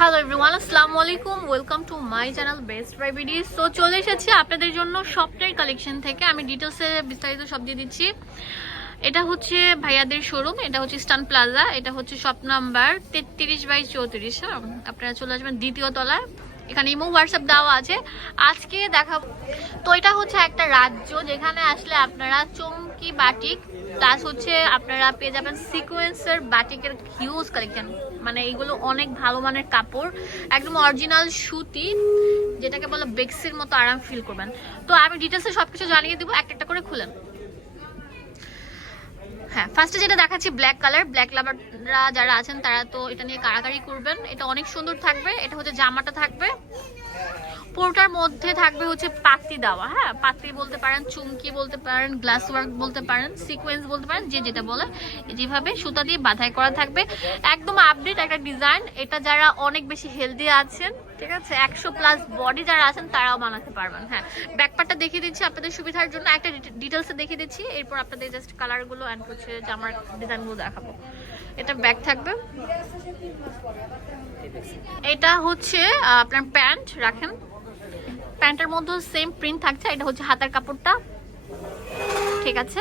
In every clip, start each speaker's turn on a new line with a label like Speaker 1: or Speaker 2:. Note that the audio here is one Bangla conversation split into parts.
Speaker 1: হ্যালো এভরিওয়ান আসসালামু আলাইকুম welcome to my channel best buy so চলে এসেছি আপনাদের জন্য সফটওয়্যার কালেকশন থেকে। আমি ডিটেলসে বিস্তারিত সব দিয়ে দিচ্ছি। এটা হচ্ছে ভাইয়াদের শোরুম এটা হচ্ছে স্টান প্লাজা এটা হচ্ছে শপ নাম্বার তেত্রিশ বাই চৌত্রিশ। হ্যাঁ আপনারা চলে আসবেন দ্বিতীয় তলায়। এখানে ইমো হোয়াটসঅ্যাপ দেওয়া আছে। আজকে দেখাবো। তো এটা হচ্ছে একটা রাজ্য, যেখানে আসলে আপনারা চমকি বাটিক প্লাস হচ্ছে আপনারা পেয়ে যাবেন সিকোয়েন্সের বাটিকের হিউজ কালেকশন মানে এইগুলো অনেক ভালো মানের কাপড়, একদম অরিজিনাল সুতি, যেটাকে বলে বেক্সির মতো আরাম ফিল করবেন। তো আমি ডিটেলসে সবকিছু জানিয়ে দিব, একটা একটা করে খুলেন। হ্যাঁ ফার্স্টে যেটা দেখাচ্ছি ব্ল্যাক কালার ব্ল্যাক লাভাররা যারা আছেন, তারা তো এটা নিয়ে কারাকারি করবেন। এটা অনেক সুন্দর থাকবে, এটা হচ্ছে জামাটা থাকবে। পুরোটার মধ্যে থাকবে হচ্ছে পাতি দেওয়া হ্যাঁ? পাতি বলতে পারেন, চুমকি বলতে পারেন গ্লাস ওয়ার্ক বলতে পারেন সিকোয়েন্স বলতে পারেন, যে যেটা বলে যেভাবে সুতা দিয়ে বাধাই করা থাকবে। একদম আপডেট একটা ডিজাইন এটা যারা অনেক বেশি হেলদি আছেন, ঠিক আছে? একশো প্লাস বডি যারা আছেন, তারাও বানাতে পারবেন হ্যাঁ? ব্যাকপারটা দেখিয়ে দিচ্ছি আপনাদের সুবিধার জন্য, একটা ডিটেলসে দেখিয়ে দিচ্ছি, এরপর আপনাদের জাস্ট কালারগুলো অ্যান্ড হচ্ছে জামার ডিজাইনগুলো দেখাবো। এটা ব্যাক থাকবে। এটা হচ্ছে আপনার প্যান্ট, রাখেন। প্যান্টের মধ্যে সেম প্রিন্ট থাকছে, এটা হচ্ছে হাতার কাপড়টা। ঠিক আছে?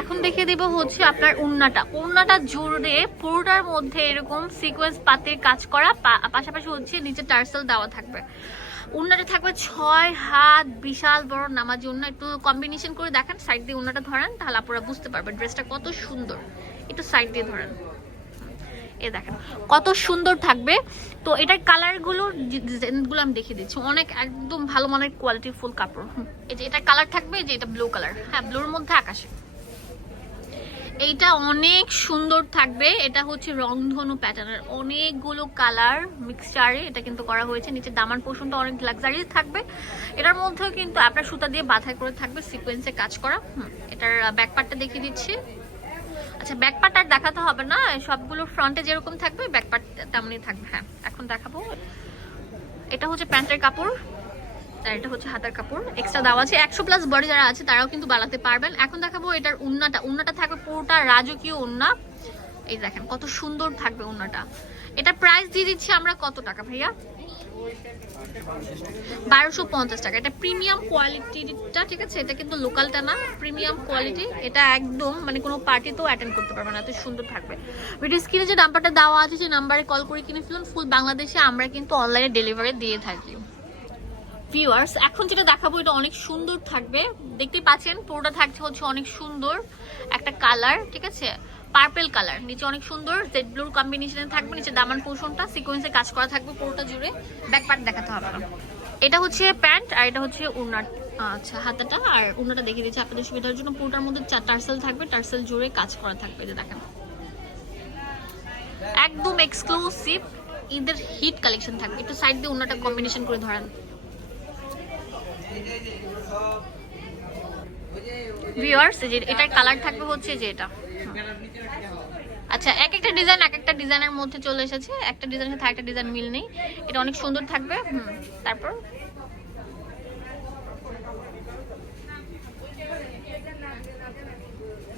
Speaker 1: এখন দেখিয়ে দিব হচ্ছে আপনার উন্নাটা উন্নাটা জুড়ে পুরোটার মধ্যে এরকম সিকোয়েন্স পাতির কাজ করা পাশাপাশি হচ্ছে নিচে টার্সেল দেওয়া থাকবে। উন্নাটা থাকবে ছয় হাত বিশাল বড় নামাজি উন্না একটু কম্বিনেশন করে দেখেন সাইড দিয়ে উন্নাটা ধরেন, তাহলে আপনারা বুঝতে পারবেন ড্রেসটা কত সুন্দর। একটু সাইড দিয়ে ধরেন। এ দেখেন, কত সুন্দর থাকবে। তো এটার কালারগুলো ডিজাইনগুলো আমি দেখিয়ে দিচ্ছি। অনেক একদম ভালো মানের কোয়ালিটি ফুল কাপড়। এই যে এটা কালার থাকবে যে এটা ব্লু কালার হ্যাঁ ব্লুর মধ্যে আকাশে। এইটা অনেক সুন্দর থাকবে। এটা হচ্ছে রংধনু প্যাটার্নের অনেকগুলো কালার মিক্সচারে এটা কিন্তু করা হয়েছে। নিচে দামান পোষণটা অনেক লাক্সারি থাকবে। এটার মধ্যেও কিন্তু আপনার সুতা দিয়ে বাধাই করে থাকবে সিকোয়েন্সে কাজ করা। এটার ব্যাকপার্টটা দেখিয়ে দিচ্ছি। আচ্ছা ব্যাক ব্যাকপার্ট আর দেখাতে হবে না? সবগুলো ফ্রন্টে যেরকম থাকবে ব্যাক ব্যাকপার্ট তেমনই থাকবে। হ্যাঁ এখন দেখাবো। এটা হচ্ছে প্যান্টের কাপড়, আর এটা হচ্ছে হাতার কাপড়। এক্সট্রা দেওয়া আছে। একশো প্লাস বডি যারা আছে, তারাও কিন্তু বানাতে পারবেন। এখন দেখাবো এটার উন্নাটা। উন্নাটা থাকবে পুরোটা রাজকীয় উন্না। এই দেখেন, কত সুন্দর থাকবে উন্নাটা। এটা প্রাইস দিয়ে দিচ্ছি আমরা কত টাকা, ভাইয়া? বারোশো পঞ্চাশ টাকা। এটা প্রিমিয়াম কোয়ালিটিটা ঠিক আছে? এটা কিন্তু লোকালটা না প্রিমিয়াম কোয়ালিটি এটা একদম মানে কোনো পার্টিতেও অ্যাটেন্ড করতে পারবে না, এত সুন্দর থাকবে। ভিডিও স্ক্রিনে যে নাম্বারটা দেওয়া আছে সেই নাম্বারে কল করে কিনে ফেলুন ফুল বাংলাদেশে আমরা কিন্তু অনলাইনে ডেলিভারি দিয়ে থাকি। ভিউয়ার্স এখন যেটা দেখাবো, এটা অনেক সুন্দর থাকবে। দেখতেই পাচ্ছেন, পুরোটা থাকছে হচ্ছে অনেক সুন্দর একটা কালার ঠিক আছে? পার্পেল কালার নিচে অনেক সুন্দর জেড ব্লুর কম্বিনেশনে থাকবে, নিচে দামান পোষণটা সিকোয়েন্সে কাজ করা থাকবে পুরোটা জুড়ে। ব্যাক পার্ট দেখাতে হবে না এটা হচ্ছে প্যান্ট আর এটা হচ্ছে উনার আচ্ছা হাতাটা। আর উনাটা দেখিয়ে দিচ্ছি আপনাদের সুবিধার জন্য। পুরোটার মধ্যে টার্সেল থাকবে, টার্সেল জুড়ে কাজ করা থাকবে যে দেখেন। একদম এক্সক্লুসিভ ঈদের হিট কালেকশন থাকবে। একটু সাইড দিয়ে উনাটা কম্বিনেশন করে ধরেন। ভিউয়ার্স যে এটার কালার থাকবে হচ্ছে যে এটা। আচ্ছা এক একটা ডিজাইন এক একটা ডিজাইনের মধ্যে চলে এসেছে। একটা ডিজাইনের সাথে একটা ডিজাইন মিল নেই। এটা অনেক সুন্দর থাকবে। হুম, তারপর?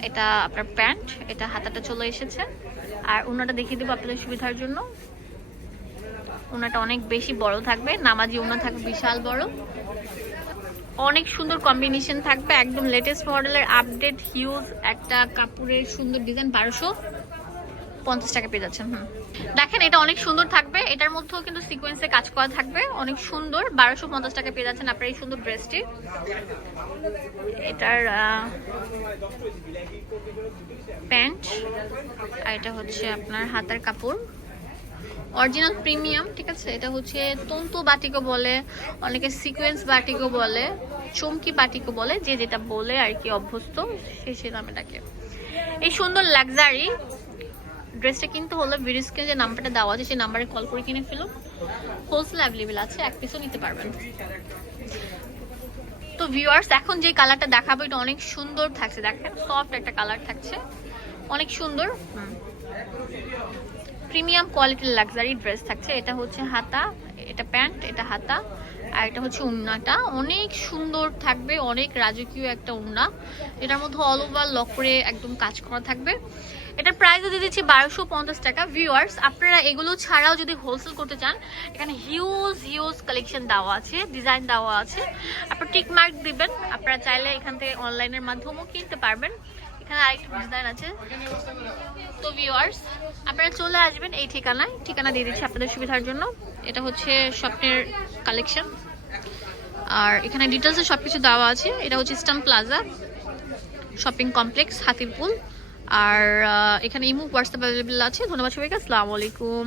Speaker 1: এটা আপনার প্যান্ট, এটা হাতাটা চলে এসেছে। আর ওনাটা দেখিয়ে দেবো আপনাদের সুবিধার জন্য। ওনাটা অনেক বেশি বড় থাকবে। নামাজি ওনা থাকবে, বিশাল বড়। অনেক সুন্দর কম্বিনেশন থাকবে। একদম লেটেস্ট মডেলের আপডেট হিউজ একটা কাপড়ের সুন্দর ডিজাইন বারোশো পঞ্চাশ টাকা পেয়ে যাচ্ছেন, হুম। দেখেন, এটা অনেক সুন্দর থাকবে। এটার মধ্যেও কিন্তু সিকোয়েন্সে কাজ করা থাকবে। অনেক সুন্দর, বারোশো পঞ্চাশ টাকা পেয়ে যাচ্ছেন আপনার এই সুন্দর ড্রেসটি এটার প্যান্ট, আর এটা হচ্ছে আপনার হাতার কাপড়। অরিজিনাল প্রিমিয়াম, ঠিক আছে? এটা হচ্ছে তন্তু বাটিকও বলে, অনেকে সিকোয়েন্স বাটিকও বলে, চমকি বাটিকও বলে, যে যেটা বলে আর কি অভ্যস্ত, সে সে নামে ডাকে। এই সুন্দর লাক্সারি ড্রেসটা কিন্তু হলো ভিডিওসকে যে নাম্বারটা দেওয়া আছে, সেই নাম্বারে কল করে কিনে ফেলুন হোলসেল অ্যাভেলেবেল আছে, এক পিসও নিতে পারবেন। তো ভিউয়ার্স এখন যে কালারটা দেখাবো, এটা অনেক সুন্দর থাকছে। দেখেন সফট একটা কালার থাকছে। অনেক সুন্দর। প্রিমিয়াম কোয়ালিটির লাক্সারি ড্রেস থাকছে। এটা হচ্ছে হাতা, এটা প্যান্ট, এটা হাতা, আর এটা হচ্ছে উন্নাটা। অনেক সুন্দর থাকবে, অনেক রাজকীয় একটা উন্না। এটার মধ্যে অল ওভার লক করে একদম কাজ করা থাকবে। এটার প্রাইসও দিয়ে দিচ্ছি বারোশো পঞ্চাশ টাকা। ভিউয়ার্স আপনারা এগুলো ছাড়াও যদি হোলসেল করতে চান, এখানে হিউজ হিউজ কালেকশন দেওয়া আছে ডিজাইন দেওয়া আছে। আপনার টিক মার্ক দিবেন। আপনারা চাইলে এখান থেকে অনলাইনের মাধ্যমেও কিনতে পারবেন। এখানে আরেকটা ডিজাইন আছে। তো ভিউয়ার্স আপনারা চলে আসবেন এই ঠিকানায়। ঠিকানা দিয়ে দিচ্ছি আপনাদের সুবিধার জন্য। এটা হচ্ছে স্বপ্নের কালেকশন আর এখানে ডিটেলসে সব কিছু দেওয়া আছে। এটা হচ্ছে eastern plaza shopping complex Hatirpool. আর এখানে ইমু হোয়াটসঅ্যাপ অ্যাভেলেবল আছে। ধন্যবাদ সবাইকে। আসসালামু আলাইকুম।